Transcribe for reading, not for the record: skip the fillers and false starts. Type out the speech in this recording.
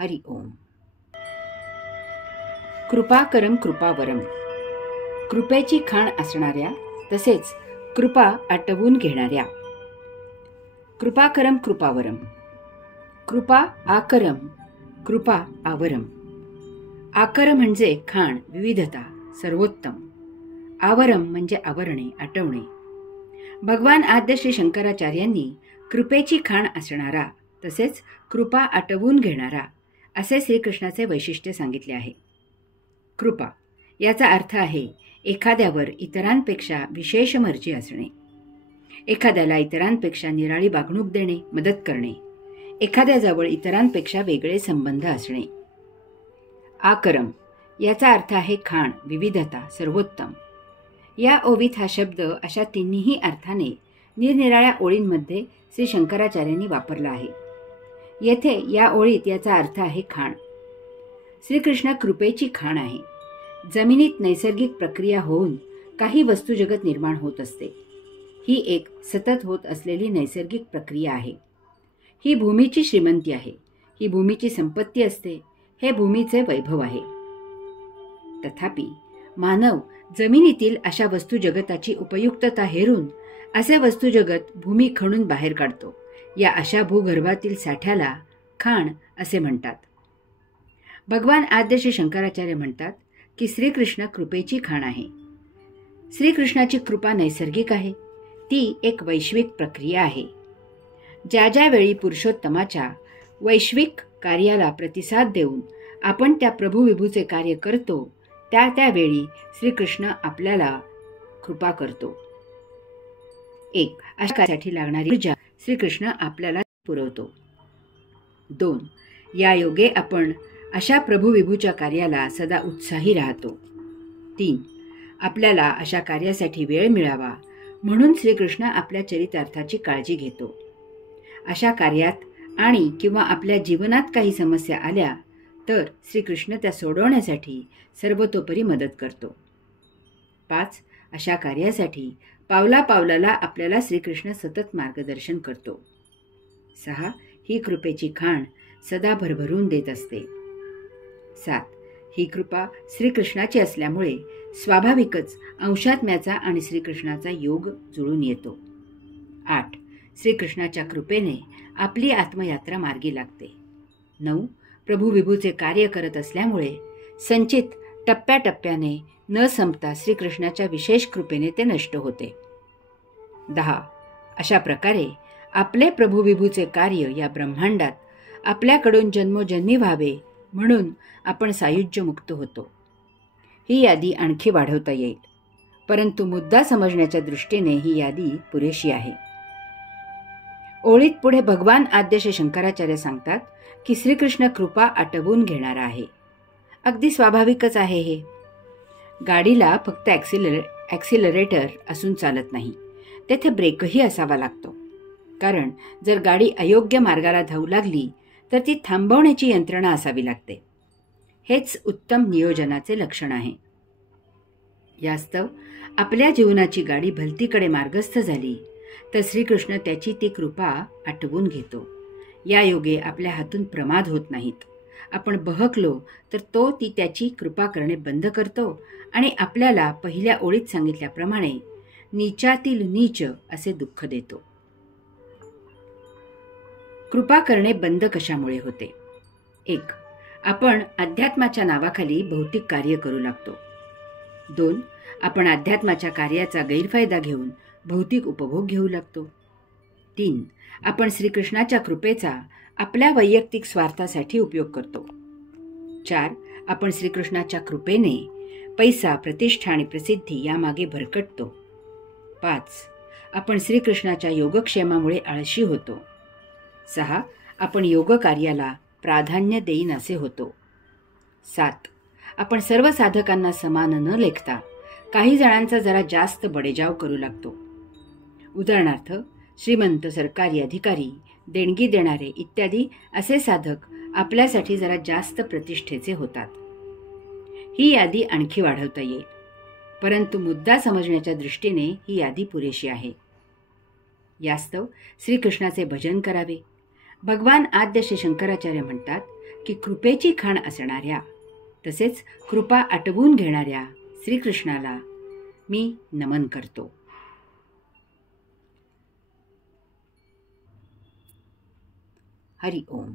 हरि ओम. कृपाकरम कृपावरम. कृपेची खाण असणाऱ्या तसेच कृपा आटवून घेणाऱ्या. कृपाकरम कृपावरम. कृपा आकरम, कृपा आवरम. आकर म्हणजे खाण, विविधता, सर्वोत्तम. आवरम म्हणजे आवरणे, आटवणे. भगवान आद्य श्री शंकराचार्यांनी कृपेची खाण असणारा तसेच कृपा आटवून घेणारा असे श्रीकृष्णाचे वैशिष्ट्य सांगितले आहे. कृपा याचा अर्थ आहे एखाद्यावर इतरांपेक्षा विशेष मर्जी असणे, एखाद्याला इतरांपेक्षा निराळी वागणूक देणे, मदत करणे, एखाद्याजवळ इतरांपेक्षा वेगळे संबंध असणे. आकरम याचा अर्थ आहे खाण, विविधता, सर्वोत्तम. या ओवीत हा शब्द अशा तिन्ही अर्थाने निरनिराळ्या ओळींमध्ये श्री शंकराचार्यांनी वापरला आहे. येथे या ओळीत याचा अर्थ आहे खाण. श्रीकृष्ण कृपेची खाण आहे. जमिनीत नैसर्गिक प्रक्रिया होऊन काही वस्तुजगत निर्माण होत असते. ही एक सतत होत असलेली नैसर्गिक प्रक्रिया आहे. ही भूमीची श्रीमंती आहे. ही भूमीची संपत्ती असते. हे भूमीचे वैभव आहे. तथापि मानव जमिनीतील अशा वस्तुजगताची उपयुक्तता हेरून असे वस्तुजगत भूमी खणून बाहेर काढतो. या अशा भूगर्भातील साठ्याला खाण असे म्हणतात. भगवान आद्य श्री शंकराचार्य म्हणतात की श्रीकृष्ण कृपेची खाण आहे. श्रीकृष्णाची कृपा नैसर्गिक आहे. ती एक वैश्विक प्रक्रिया आहे. ज्या ज्या वेळी पुरुषोत्तमाच्या वैश्विक कार्याला प्रतिसाद देऊन आपण त्या प्रभुविभूचे कार्य करतो त्या त्यावेळी श्रीकृष्ण आपल्याला कृपा करतो. एक अशा कार्यासाठी लागणारी ऊर्जा श्रीकृष्ण आपल्याला पुरवतो. 2 या योगे आपण अशा प्रभुविभूच्या कार्याला सदा उत्साही राहतो. 3 आपल्याला अशा कार्यासाठी वेळ मिळावा म्हणून श्रीकृष्ण आपल्या चरितार्थाची काळजी घेतो. अशा कार्यात आणि किंवा आपल्या जीवनात काही समस्या आल्या तर श्रीकृष्ण त्या सोडवण्यासाठी सर्वतोपरी मदत करतो. 5 अशा कार्यासाठी पावला पावलाला आपल्याला श्रीकृष्ण सतत मार्गदर्शन करतो. 6 ही कृपेची खाण सदा भरभरून देत असते. 7 ही कृपा श्रीकृष्णाची असल्यामुळे स्वाभाविकच अंशात्म्याचा आणि श्रीकृष्णाचा योग जुळून येतो. 8 श्रीकृष्णाच्या कृपेने आपली आत्मयात्रा मार्गी लागते. 9 प्रभुविभूचे कार्य करत असल्यामुळे संचित टप्प्याटप्प्याने न संपता श्रीकृष्णाच्या विशेष कृपेने ते नष्ट होते. 10 अशा प्रकारे आपले प्रभुविभूचे कार्य या ब्रह्मांडात आपल्याकडून जन्मोजन्मी व्हावे म्हणून आपण सायुज्य मुक्त होतो. ही यादी आणखी वाढवता येईल, परंतु मुद्दा समजण्याच्या दृष्टीने ही यादी पुरेशी आहे. ओळीत पुढे भगवान आद्य श्री शंकराचार्य सांगतात की श्रीकृष्ण कृपा आटवून घेणारा आहे. अगदी स्वाभाविकच आहे हे. गाडीला फक्त ॲक्सिलरेटर असून चालत नाही, तेथे ब्रेकही असावा लागतो. कारण जर गाडी अयोग्य मार्गाला धावू लागली तर ती थांबवण्याची यंत्रणा असावी लागते. हेच उत्तम नियोजनाचे लक्षण आहे. यास्तव आपल्या जीवनाची गाडी भलतीकडे मार्गस्थ झाली तर श्रीकृष्ण त्याची ती कृपा आटवून घेतो. या योगे आपल्या हातून प्रमाद होत नाहीत. आपण बहकलो तर तो ती त्याची कृपा करणे बंद करतो आणि आपल्याला पहिल्या ओळीत सांगितल्याप्रमाणे नीचातील नीच असे दुःख देतो. कृपा करणे बंद कशामुळे होते? 1 आपण अध्यात्माच्या नावाखाली भौतिक कार्य करू लागतो. 2 आपण अध्यात्माच्या कार्याचा गैरफायदा घेऊन भौतिक उपभोग घेऊ लागतो. 3 आपण श्रीकृष्णाच्या कृपेचा आपल्या वैयक्तिक स्वार्थासाठी उपयोग करतो. 4 आपण श्रीकृष्णाच्या कृपेने पैसा, प्रतिष्ठा आणि प्रसिद्धी यामागे भरकटतो. 5 आपण श्रीकृष्णाच्या योगक्षेमामुळे आळशी होतो. 6 आपण योग कार्याला प्राधान्य देईन असे होतो. 7 आपण सर्व साधकांना समान न लेखता काही जणांचा जरा जास्त बडेजाव करू लागतो. उदाहरणार्थ श्रीमंत, सरकारी अधिकारी, देणगी देणारे इत्यादी असे साधक आपल्यासाठी जरा जास्त प्रतिष्ठेचे होतात. ही यादी आणखी वाढवता येईल, परंतु मुद्दा समजण्याच्या दृष्टीने ही यादी पुरेशी आहे. यास्तव श्रीकृष्णाचे भजन करावे. भगवान आद्य श्री शंकराचार्य म्हणतात की कृपेची खाण असणाऱ्या तसेच कृपा आटवून घेणाऱ्या श्रीकृष्णाला मी नमन करतो. हरि ओम.